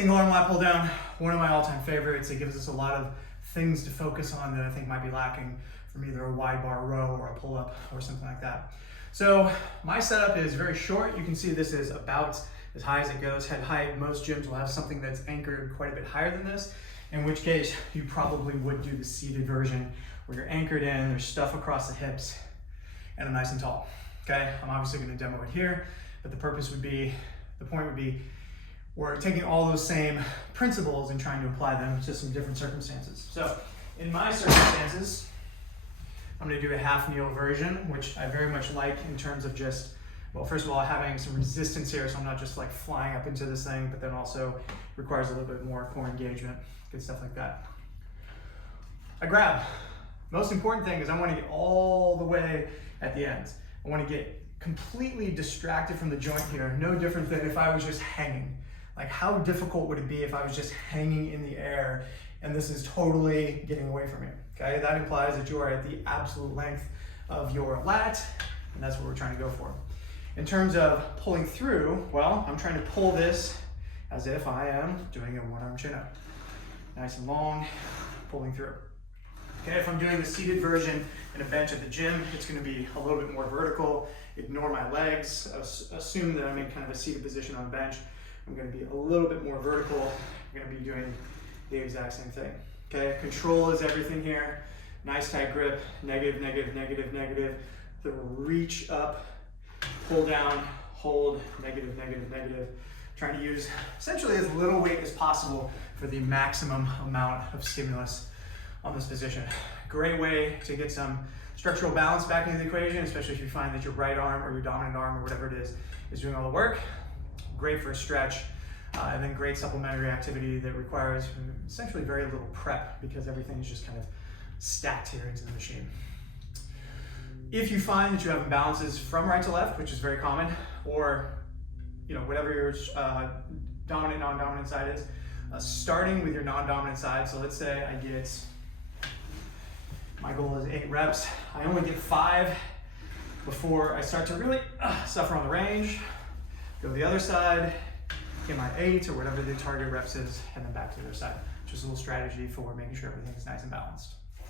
Single arm lat pull down, one of my all-time favorites. It gives us a lot of things to focus on that I think might be lacking from either a wide bar row or a pull-up or something like that. So my setup is very short. You can see this is about as high as it goes, head height. Most gyms will have something that's anchored quite a bit higher than this, in which case you probably would do the seated version where you're anchored in, there's stuff across the hips, and I'm nice and tall. Okay, I'm obviously going to demo it here, but the point would be, we're taking all those same principles and trying to apply them to some different circumstances. So in my circumstances, I'm going to do a half kneel version, which I very much like in terms of just, well, first of all, having some resistance here, so I'm not just like flying up into this thing, but then also requires a little bit more core engagement, good stuff like that. I grab. Most important thing is I want to get all the way at the end. I want to get completely distracted from the joint here, no different than if I was just hanging. Like, how difficult would it be if I was just hanging in the air and this is totally getting away from you? Okay, that implies that you are at the absolute length of your lat, and that's what we're trying to go for. In terms of pulling through, well, I'm trying to pull this as if I am doing a one-arm chin-up. Nice and long, pulling through. Okay, if I'm doing the seated version in a bench at the gym, it's going to be a little bit more vertical. Ignore my legs. Assume that I'm in kind of a seated position on a bench. I'm going to be a little bit more vertical. I'm going to be doing the exact same thing. Okay, control is everything here. Nice tight grip, negative, negative, negative, negative. The reach up, pull down, hold, negative, negative, negative. Trying to use essentially as little weight as possible for the maximum amount of stimulus on this position. Great way to get some structural balance back into the equation, especially if you find that your right arm or your dominant arm or whatever it is doing all the work. Great for a stretch, and then great supplementary activity that requires essentially very little prep because everything is just kind of stacked here into the machine. If you find that you have imbalances from right to left, which is very common, or whatever your dominant, non-dominant side is, starting with your non-dominant side. So let's say my goal is 8 reps. I only get 5 before I start to really suffer on the range. Go to the other side, get my 8 or whatever the target reps is, and then back to the other side. Just a little strategy for making sure everything is nice and balanced.